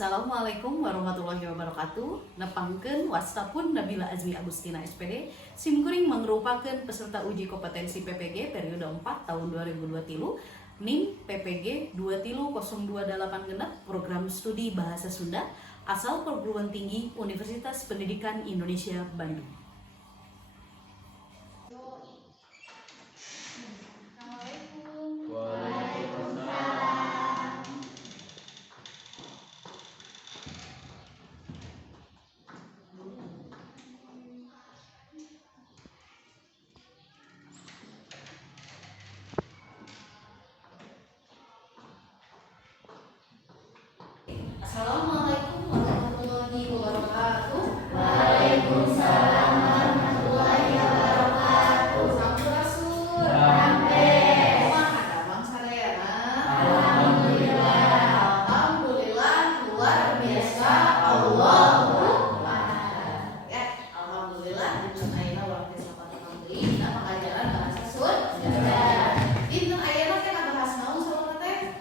Assalamualaikum warahmatullahi wabarakatuh. Nepangkeun wastapun Nabila Azmi Agustina SPD simkuring mangrupakeun peserta uji kompetensi PPG periode 4 tahun 2023 NIM PPG 23028 genep program studi bahasa Sunda asal perguruan tinggi Universitas Pendidikan Indonesia Bandung. Assalamualaikum warahmatullahi wabarakatuh. Waalaikumsalam warahmatullahi wabarakatuh. Sampurasun. Rampes. Kumaha Bang Sadayana? Alhamdulillah. Alhamdulillah luar biasa. Allahu ya, alhamdulillah dinten ayeuna urang teh sapatekan deui dina pengajaran bahasa Sunda. Dinten ayeuna teh ngabahas naon saudara teh?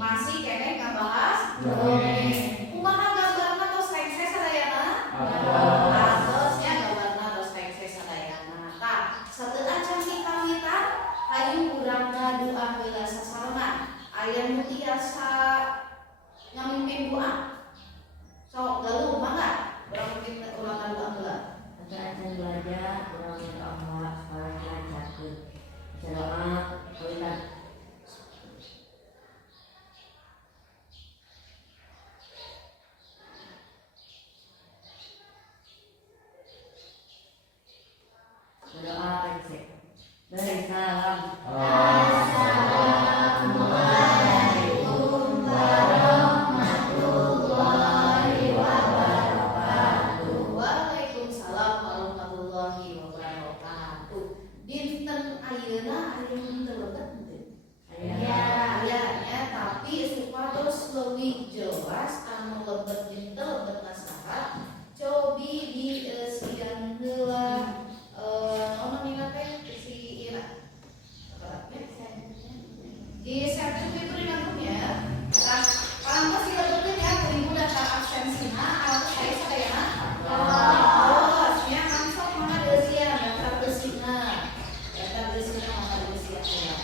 Masih keneh ngabahas kumaha gambarna tos tengse sadayana? Atosnya gambarna tos tengse sadayana. Tah, sateuah can hitam-hitam hayu urang ngaduaan heula sasarona. Aya nu tiasa ngamimpin doa. Sok galuh mangga urang mimpin urang ngaduaan heula. Acan belajar orang yang Allah sekarang lancarkeun. Doa kuliah. Doa pensek. Salam. Assalamualaikum warahmatullahi wabarakatuh. Waalaikumsalam warahmatullahi wabarakatuh. Dinten ayeuna aya nu terlebet henteu? Ayanya tapi supados leuwih jelas anu lebet dinten lebetna saha cobi disieun heula nomina teh si Ira. Di servis itu ya. Nah, parantos si lebetkeun ya kuring daftar absensina atau saya sadayana. Terus nya langsung mangga deusian daftar deusina. Daftar deusina mangga deusian heula.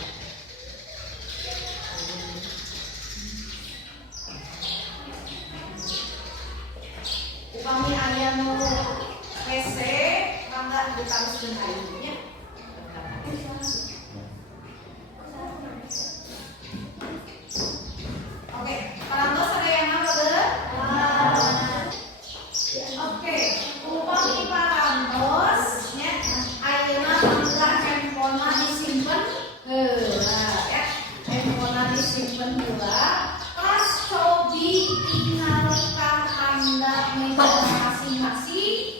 Upami aya nu hese mangga ditaruskeun hayunya. Oke, parantos sadayana bageut? Oke, upami parantos nya ayeuna mangga handphonena disimpen heula ya. Handphonena disimpen heula. Pas cobi tingali ka handap meja masing-masing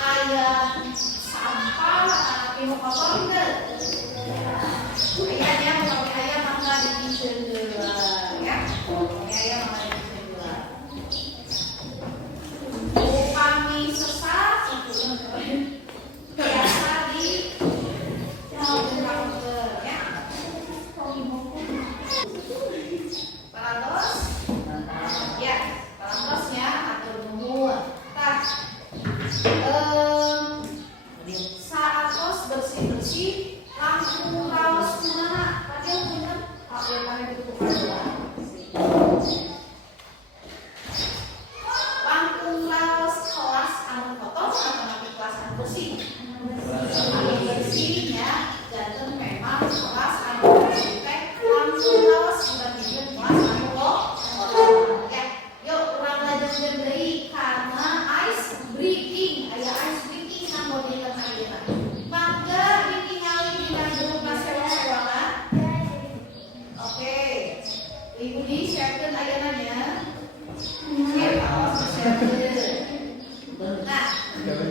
aya sampah anu kotor teu? Aya upami aya mangga dipikeun heula ya. Aya mangga dipikeun heula. Upami sesat biasa di ya. Parantos? Ya, parantosnya atur nuhun. Tah, saatos bersih-bersih langsung raos kumaha? Padahal bener, pakai tangan ditutup aja. Langkung raos kelas anu kotor atau kelas anu bersih? Anu bersihnya janten memang kelas anu bersih teh langsung raos dibandingkeun kelas anu kotor. Ya, yuk urang belajar deui karena ice breaking. Aya ice breaking kanggo dinten ayeuna. Mangga ditingali dina grup sewa-sewangan. Oke. Ibu disiapkeun ayeuna nya. Oke, awas disiapkeun. Nah,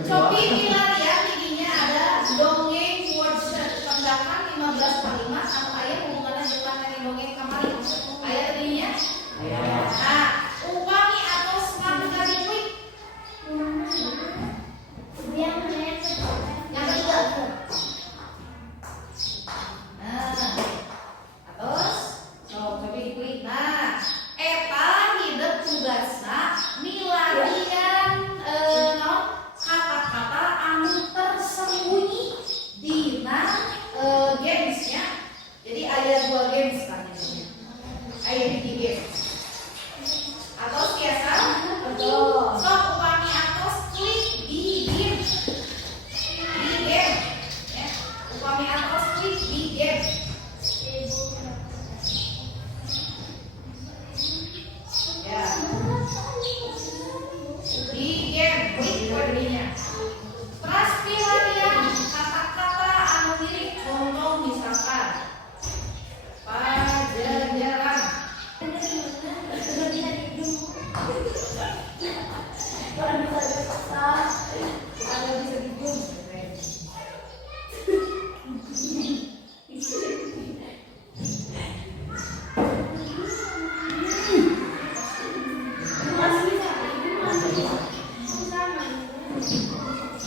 cobi dilihat didinya ada dongeng workshop tanggapan 15 kalimat anu aya hubunganna jeung materi dongeng kamari. Aya didinya? Nah, upami atos mangga diklik. Yang kedua. Nah, atos, coba diklik. Nah, eta hidup tugas game. Atau biasa betul. So upami atos klik di game. Di game. Ya. Upami atos klik di game. Ya. Di game klik wordnya. Prastiwadian kata-kata anu mirip contoh misalkan pajajaran.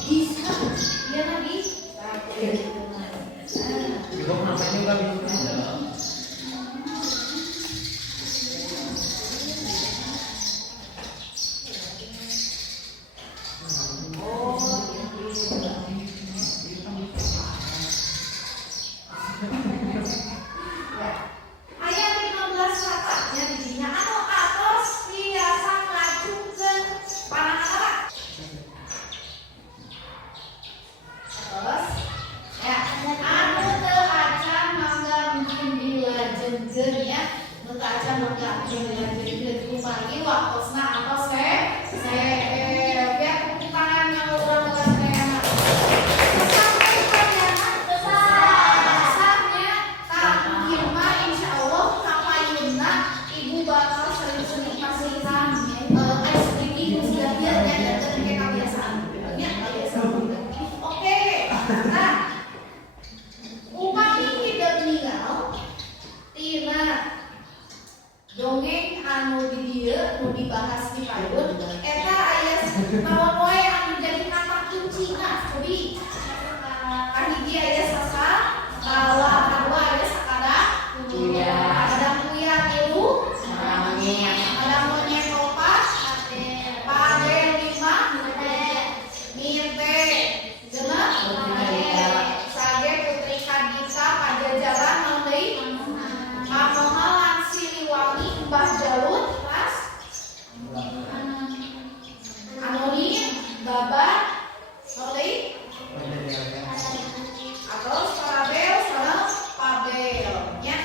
Bisa, iya lagi. Ibu ngapain juga bisa? Ayat 15 kata ya di sini anu atos biasa ngajukeun panangan. Terus ya anu teu acan mangga mungkin dilajengkeun ya. Nu teu acan mangga mungkin dilajengkeun kumaha waktosna atos biar tepuk tangan yang urang-urang enak. Besarnya tak mah insya Allah kapayunna ibu bakal sering-sering pasihan es krim sudah biarnya dan kayak kebiasaan ya kebiasaan. Oke, nah upami hidup meninggal tina dongeng anu di dieu nu dibahas di payun eta aya naon wae anu jadi kata kuncina jadi kahiji aya sasa bawa kedua aya sakada ada kuya tilu ada monyet opat pade lima mirte genep sage putri kadita pajajaran naon deui Mamoha lan Siliwangi Mbah Jalut pas Anonim Babat Noli atau Parabel sama Pabel ya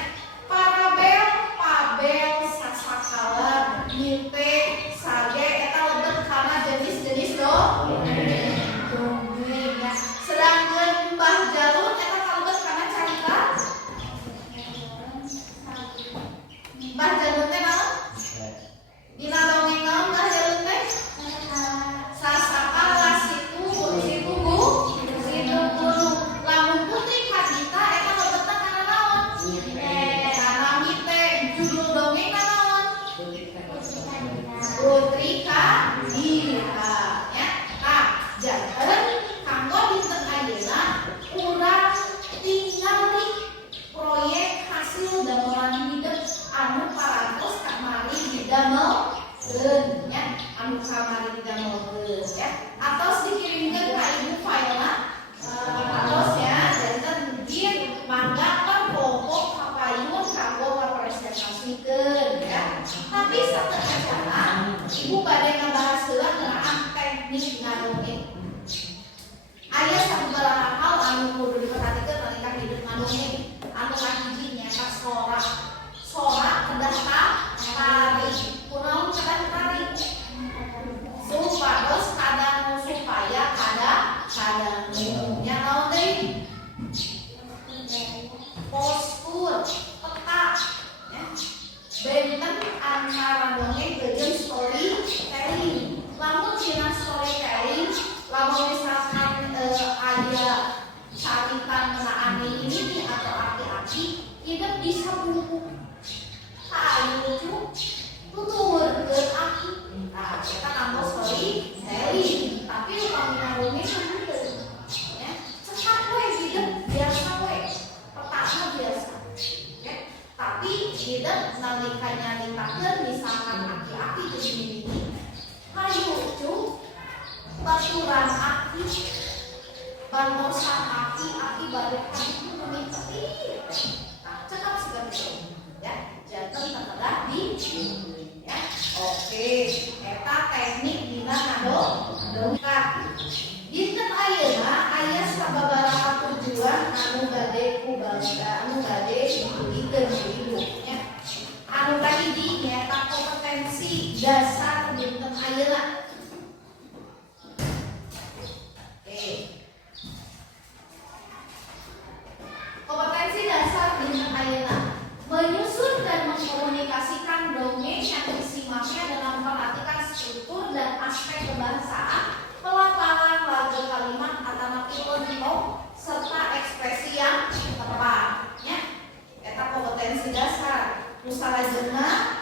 Parabel Pabel sasakala mirte sage eta lebet kana jenis-jenis dongeng ya sedangkeun Mbah Jalut eta kalebet kana carita Mbah Jalut teh naon? Dina dongeng naon Mbah Jalut teh? Sasakala situ guru. Lamun putri kadita eta lebetna kana naon? Kana mite judul dongeng naon? Putri kadita ya. Nah, janten kanggo dinten ayeuna urang tingali proyek hasil damelan hidup anu parantos kamari didamelkeun ya anu kamari didamelkeun ya atos dikirimkeun ka ibu filena atos ya janten mungkin mangga kelompok kapayun kanggo ngapresentasikeun ya tapi sateuna cara ibu bade ngabahas heula ngeunaan teknik ngadongeng aya sababaraha hal anu kudu diperhatikeun nalika hidup ngadongeng anu kahiji nyaeta sora kedah tari kunaon kedah tari supados kadang supaya kadang nya naon deui postur peta ya benten antara dongeng jeung storytelling lamun dina storytelling lamun misalkan aya carita ngeunaan ini atau aki-aki hidup bisa buku lucu tuturkeun aki nah kita kanggo storytelling tapi upami ngadongeng henteu ya cekap we hidup biasa we petana biasa ya tapi hidup nalika nyaritakeun misalkan aki-aki jeung mimiti hayu lucu baturan aki bantosan aki bade aki mimiti cekap segala ya janten terkedah di Ya, oke. Eta teknik dina ngadongkap. Dinten ayeuna aya sababaraha tujuan anu bade kubalga anu bade dipikirkeun ibu nya. Anu kahiji nyaeta kompetensi dasar dinten ayeuna. Kompetensi dasar dinten ayeuna menyusun dan mengkomunikasikan dongeng yang disimaknya dalam memperhatikan struktur dan aspek kebahasaan, pelafalan lagu kalimat atau pilon serta ekspresi yang tepat. Ya, eta kompetensi dasar. Nu salajengna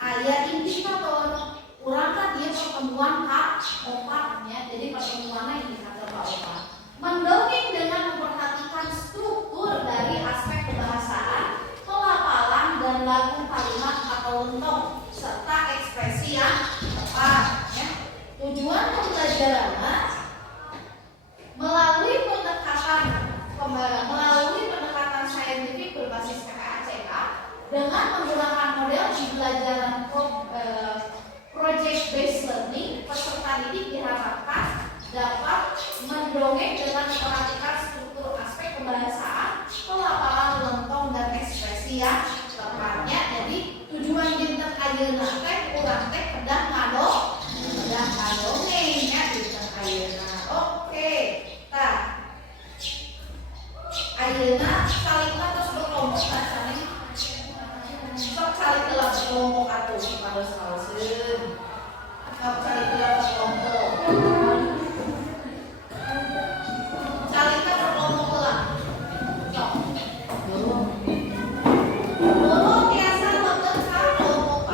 aya indikator. Urang kan dia pertemuan K4 ya. Jadi pertemuannya indikator K4. Mendongeng dengan memperhatikan struktur dari aspek kebahasaan, pelafalan dan lagu kalimat atau lentong serta ekspresi yang tepat. Ya. Tujuan pembelajaran melalui pendekatan saintifik berbasis PPACK dengan menggunakan model pembelajaran project based learning, peserta didik diharapkan dapat mendongeng dengan memperhatikan struktur aspek kebahasaan, pelafalan lentong dan ekspresi yang tepatnya. Jadi tujuan dinten ayeuna teh urang teh kedah ngadongeng ya dinten ayeuna. Oke. Tah. Ayeuna salingna terus berkelompok bacane. Sok saling telah berkelompok atuh kaos-kaoseun. Sok saling telah berkelompok. Salingna berkelompok heula. Sok. Dulu biasa leuteung ka kelompok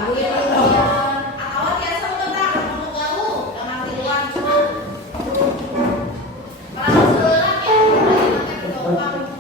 atau biasa leuteung ka kelompok gaul dengan tiluan cuman. Perang seuleuh ya, ayeuna teh kelompok.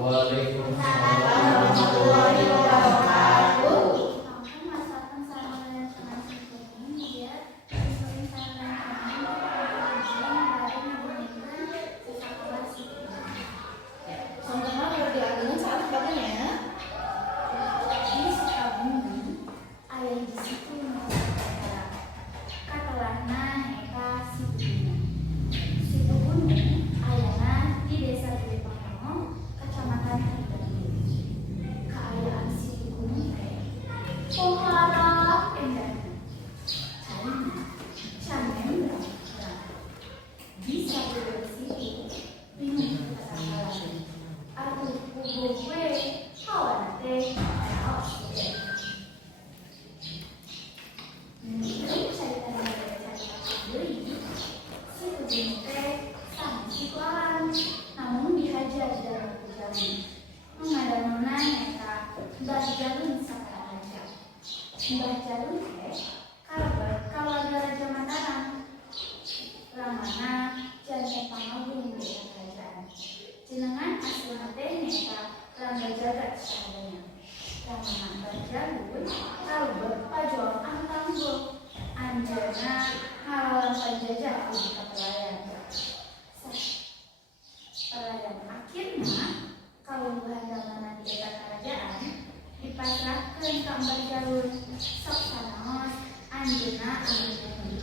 Waalaikumsalam warahmatullahi wabarakatuh. Sama-sama berdoa saat katanya. Di Sukabumi, ayah di situ katalanna eta situ gunung ayana di desa Gede Pangrango, kecamatan Cirebon. Keayaan situ gunung pohara endah camen bisa bersih bingung kesalahan aduh kubu gue hawa teh namun dihajar dalam perjalanan mengadana neta Mbah Jalun sakala raja. Mbah Jalun teh kalaga Raja Mataram ramana janten pangagung di kerajaan. Jenengan asli teh neta Rangga Jagat seadanya. Ramana Mbah Jalun kalebet pajuang antanggul anjana halalan penjajah di kapelayan. Pelayan akhirnya kaum bahandalan di eta kerajaan dipasrahkeun ka Mbah Jalun sok sanaos anjeunna anu.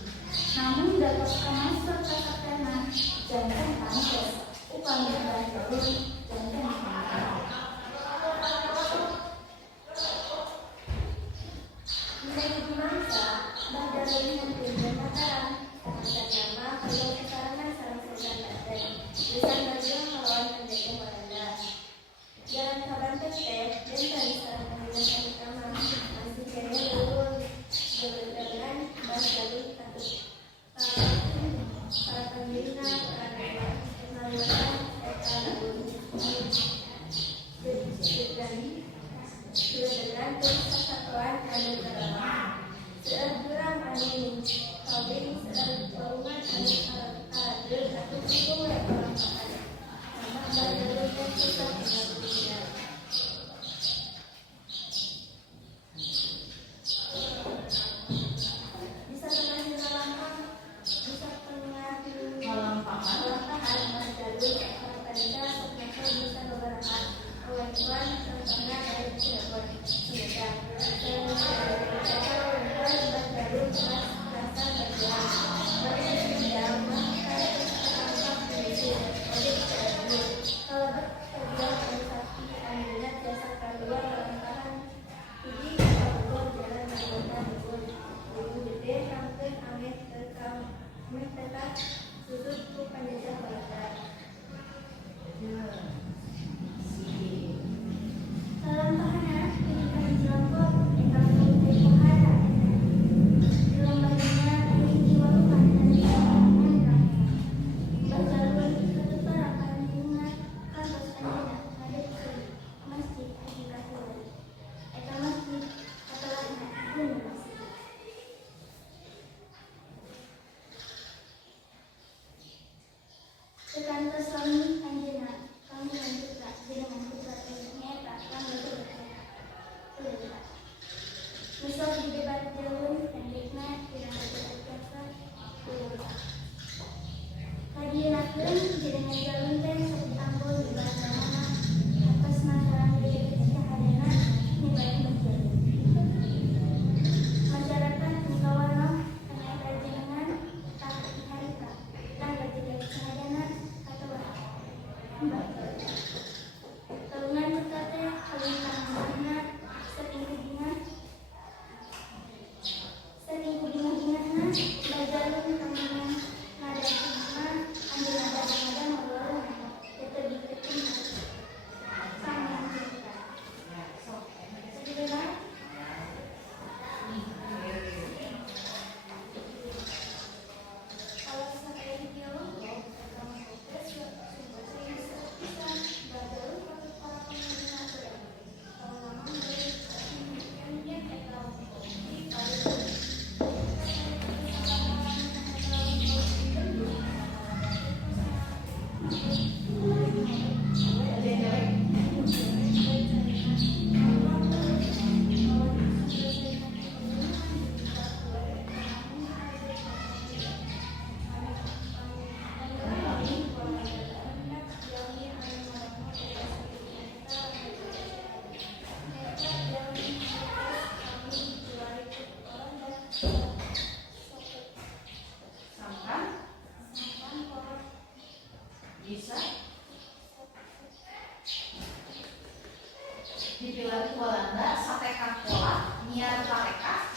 Namun dapat kamasuk ka saktena janten pantes upami Mbah Jalun janten pantes. Menjadi mangsa Mbah Jalun yang Mataram dengan nama kalau kesarangan sareng saudara dan desain berjuang melawan penjajah Belanda. Jalan kabanten teh dan sareng menggunakan utama masih kere leuweung bebedagan Mbah Jalun katut. Para pembina peradaban melawan eta laun jadi bebedagan persatuan anu terlalu seueur urang anu kawin seueur baungan anu aladeur atuh kudu we orang pakan sama Mbah Jalun teh susah tinggal dunia. Bisa tengah langkah bisa tengah langkahan Mbah Jalun para pendeta sukmasa bisa beberapa kawan-kawan tengah dari Cirebon Sumedang Tekan ke suami anjeunna, kami lanjutkan dengan putra nyata kami berdebat. Misal di debat Jalun pendekna dengan berdebat kadienakeun dengan Jalun teh sok tanggul di mana atas masalah diri cahadana nibari berjalun. Masyarakat mengkawana kana kajenengan tak harita tangga tidak cahadana Tulungan kita teh kalintang mana saking kudingan-dinganna Mbah Jalun temenan nada kumaha anu nada mawar eta diketing sama kita. Sebenarnya kalau sampai video kamu Bisa dipilah Walanda sateka pola niar tareka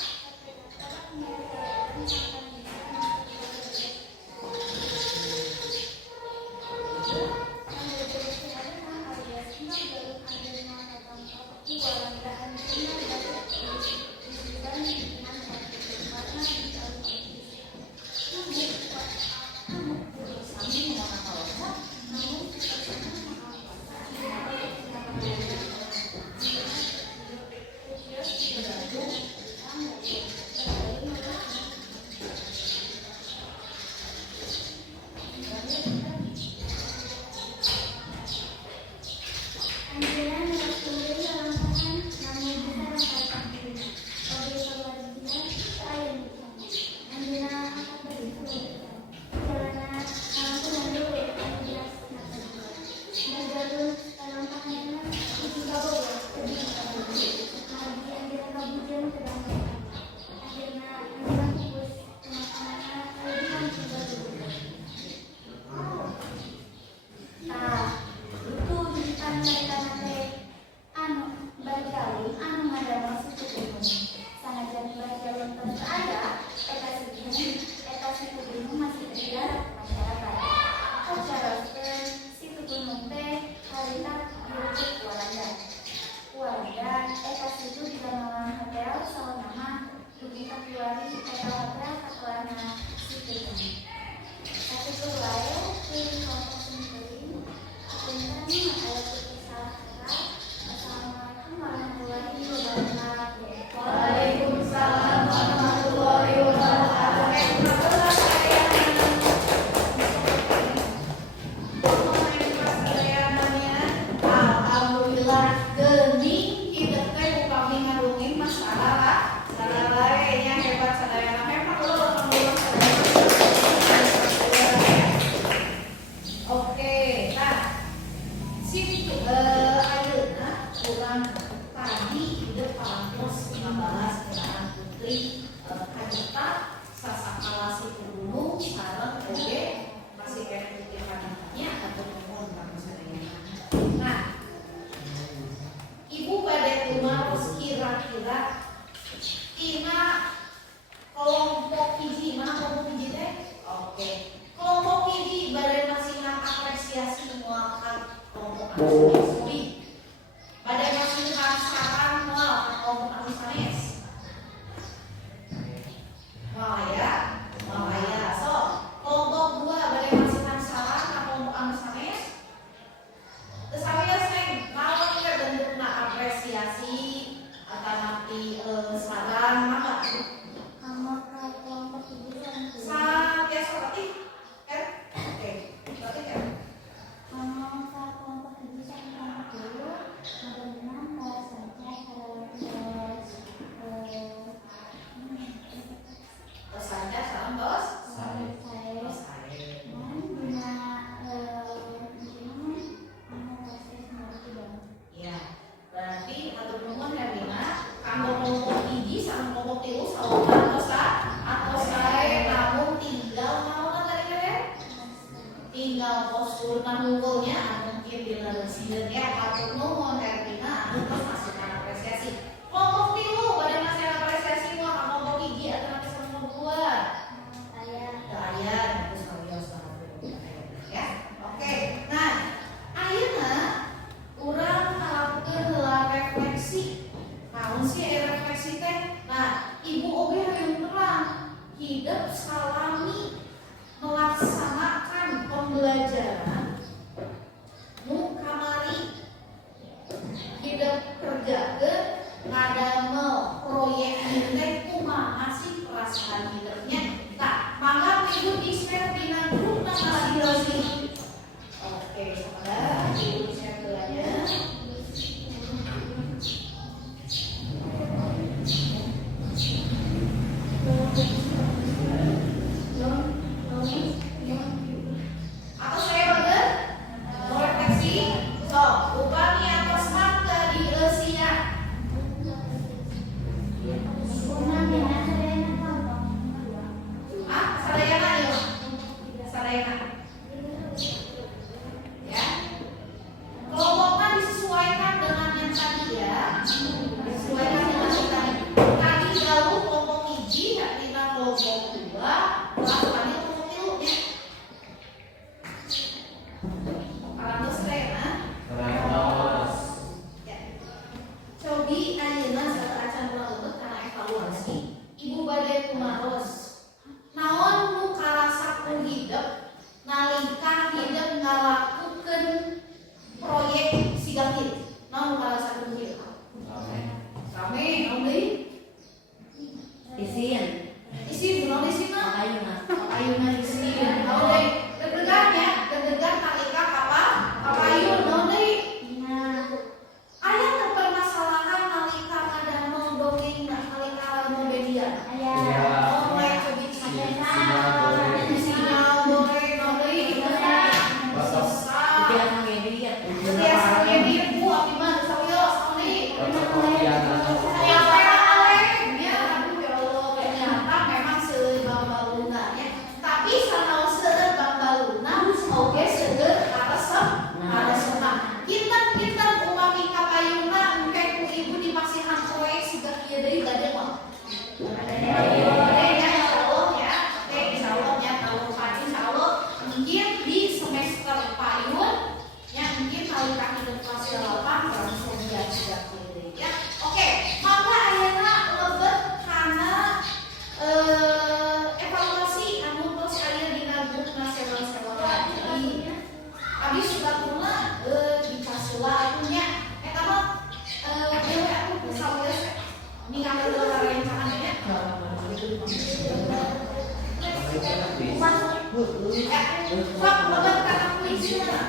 Sok lebat kata puisinya.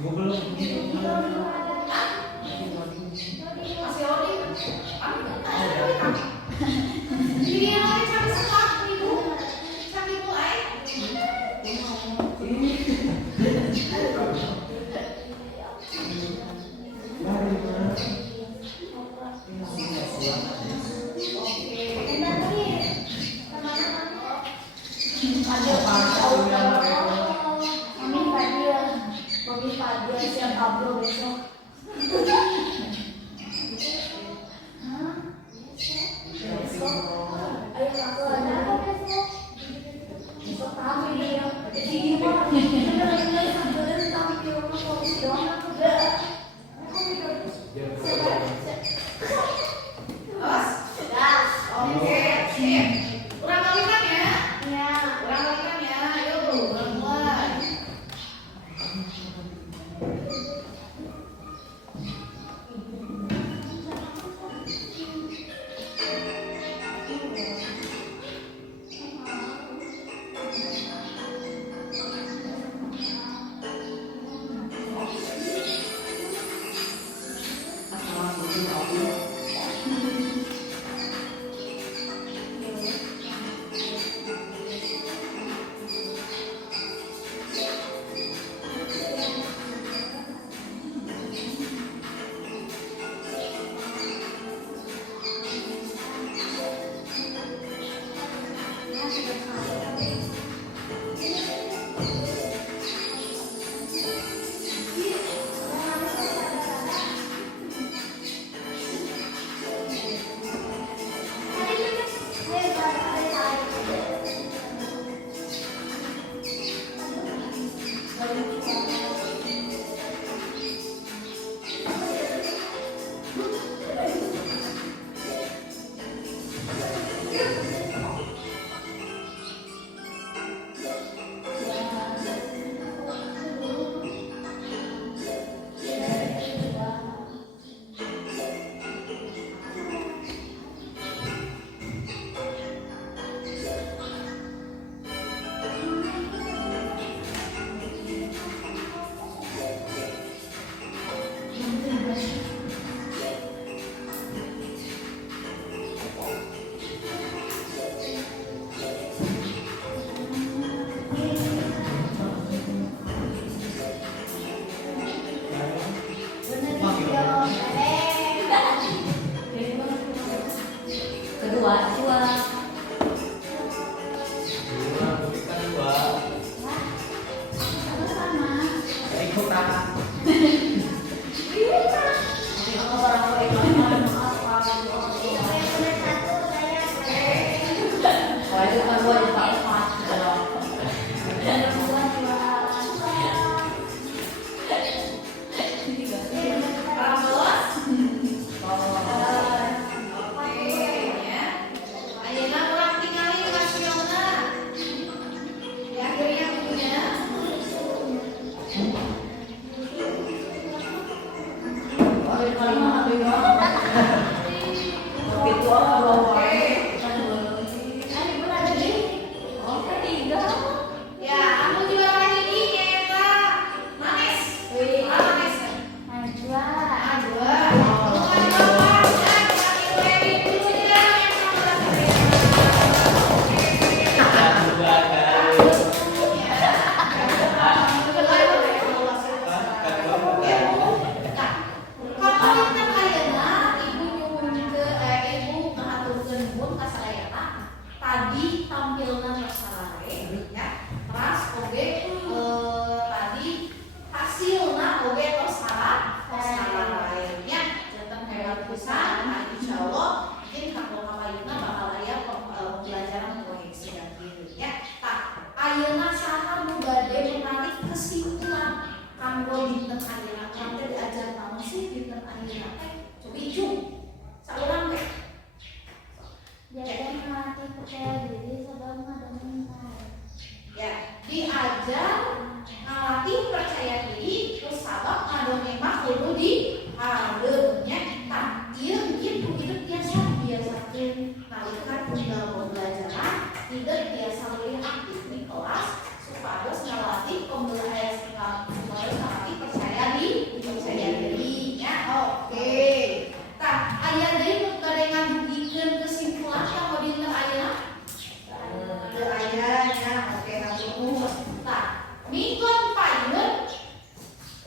Ibu belum. Masih Odi. Ini yang cari sesuatu ibu. Cari mulai. Mami Fadil siap Pablo besok. Besok. Ayo aku ada apa besok? Besok kami dia. Jadi mah benar-benar sambil tampil rumah komisi doang aku udah. Das. Oke, sip. Kurang kalikan ya. Ya. Kurang kalikan ya. Yuk, mulai. percaya diri terus sabab ngadongeng mah kudu di hareumnya. Tah ieu kitu hidup biasakeun. Nalika tinggal pembelajaran hidup biasa lebih aktif di kelas supados ngalatih supados ngalatih percaya diri ya. Oke. Tah aya deui nu gadengan dugikeun kesimpulan kanggo dinten ayeuna? Teu aya nya. Oke, hatur. Tah minggon payun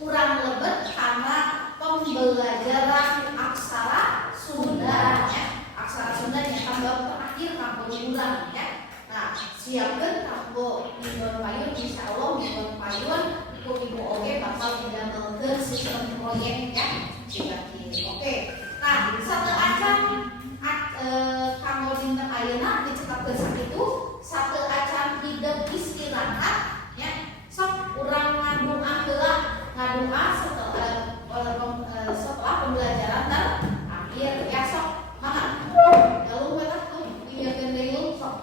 urang lebet karena pembelajaran aksara Sunda ya. Aksara Sunda yang tambah terakhir kanggo urang ya. Nah, siapkeun kanggo minggon payun insyaallah minggon payun ibu oge bakal didamelkeun sistem proyek ya. Oke. Nah, sateu acan kanggo dinten ayeuna dicekapkeun sakitu, sateu acan hideung istirahat ya. Sok urang ngadua heula, ngadua setelah pembelajaran terakhir ya. Sok mangga. Lalu kita tuh pieukeun deui sok.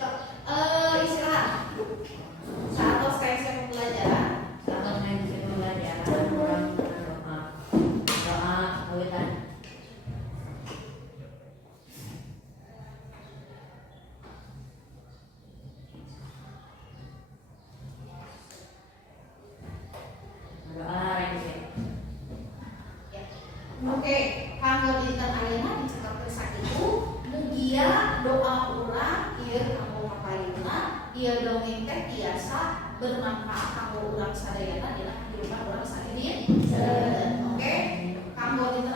Sok istirahat. Saat selesai pembelajaran Saat ngaji pembelajaran orang berdoa, doa kawitan. Doa rek. ya. Oke, kanggo dinten ayeuna dicekapkeun sakitu, mugia doa urang ieu kanggo kapayuna, ieu dongeng teh tiasa bermanfaat kanggo urang sadayana dina kehidupan urang sadaya. Oke, kanggo dinten